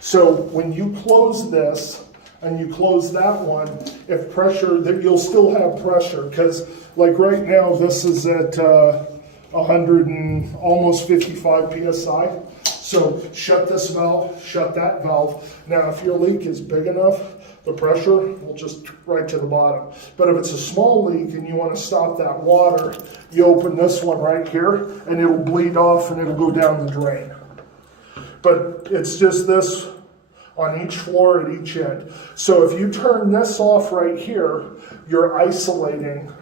So when you close this and you close that one, if pressure, that you'll still have pressure, because like right now, this is at 100 and almost 55 PSI. So shut this valve, shut that valve. Now, if your leak is big enough, the pressure will just right to the bottom. But if it's a small leak and you want to stop that water, you open this one right here and it'll bleed off and it'll go down the drain. But it's just this on each floor at each end. So if you turn this off right here, you're isolating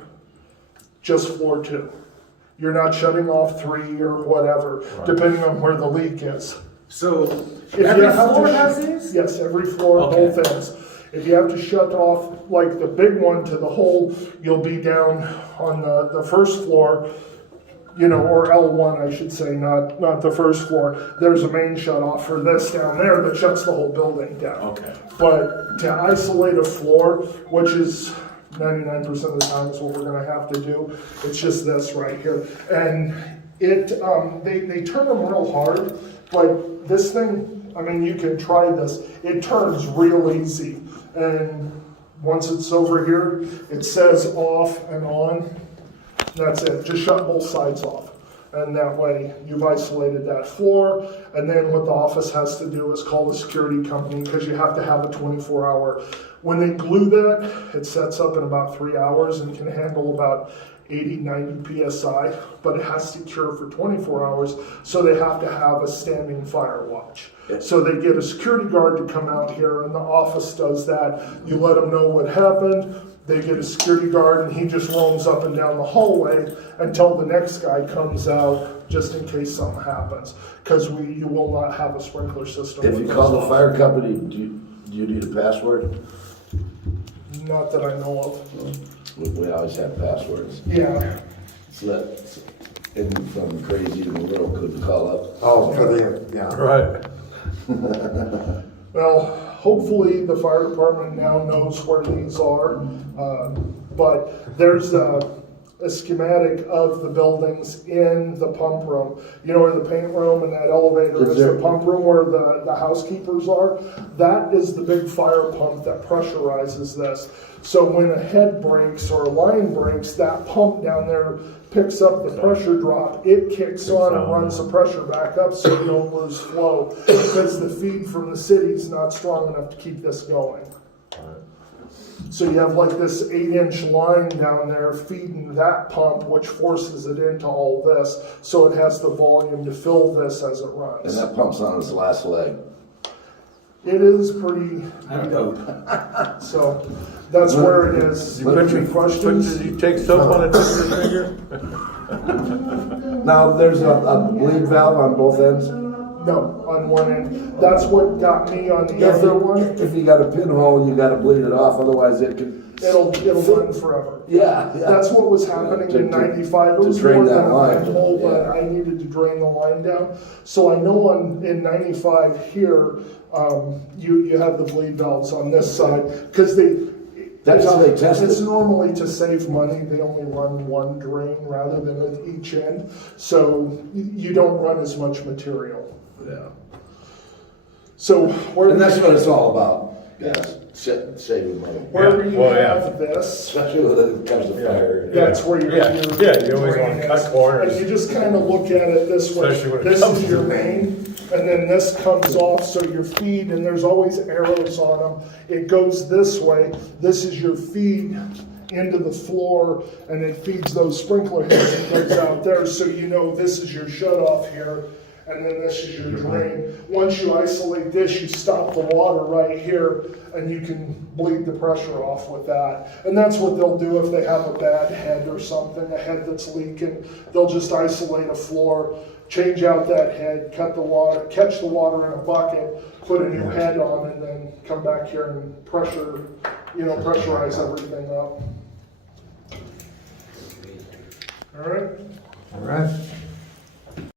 just floor 2. You're not shutting off 3 or whatever, right, depending on where the leak is. So if every floor has these? Yes, every floor, okay, both ends. If you have to shut off like the big one to the whole, you'll be down on the first floor, you know, or L1 I should say, not the first floor. There's a main shut off for this down there that shuts the whole building down. Okay. But to isolate a floor, which is 99% of the time is what we're gonna have to do, it's just this right here. And it, they turn them real hard, but this thing, I mean, you can try this. It turns real easy. And once it's over here, it says off and on. That's it, just shut both sides off. And that way you've isolated that floor. And then what the office has to do is call the security company, because you have to have a 24-hour. When they glue that, it sets up in about 3 hours and can handle about 80, 90 PSI, but it has to cure for 24 hours. So they have to have a standing fire watch. So they get a security guard to come out here, and the office does that. You let them know what happened. They get a security guard, and he just roams up and down the hallway until the next guy comes out, just in case something happens. Because you will not have a sprinkler system. If you call the fire company, do you need a password? Not that I know of. We always have passwords. Yeah. So that anyone from crazy in the world couldn't call up. Oh, for the, yeah. Right. Well, hopefully the fire department now knows where these are, but there's a schematic of the buildings in the pump room. You know where the paint room and that elevator is, the pump room where the housekeepers are? That is the big fire pump that pressurizes this. So when a head breaks or a line breaks, that pump down there picks up the pressure drop. It kicks on and runs the pressure back up so you don't lose flow, because the feed from the city is not strong enough to keep this going. So you have like this 8-inch line down there feeding that pump, which forces it into all this, so it has the volume to fill this as it runs. And that pump's on its last leg. It is pretty dope. So that's where it is. Any questions? You take soap on a tip of your finger? Now, there's a bleed valve on both ends? No, on one end. That's what got me on the other one. If you got a pinhole, you gotta bleed it off, otherwise it can... It'll run forever. Yeah. That's what was happening in 95. It was drain more that than a line. pinhole, but I needed to drain the line down. So I know in 95 here, you have the bleed valves on this side, because That's how they test it's it. normally to save money. They only run one drain rather than at each end. So you don't run as much material. Yeah. So And that's what it's all about, guys, saving money. where you Well, yeah. have this, Especially when it comes to fire. that's where your You always drain want to cut is. corners. And you just kind of look at it this way. Especially when it This comes is your to- main, and then this comes off, so your feed, and there's always arrows on them. It goes this way. This is your feed into the floor, and it feeds those sprinkler heads and goes out there, so you know this is your shut off here, and then this is your drain. Once you isolate this, you stop the water right here, and you can bleed the pressure off with that. And that's what they'll do if they have a bad head or something, a head that's leaking. They'll just isolate a floor, change out that head, cut the water, catch the water in a bucket, put a new head on, and then come back here and pressurize everything up. All right? All right.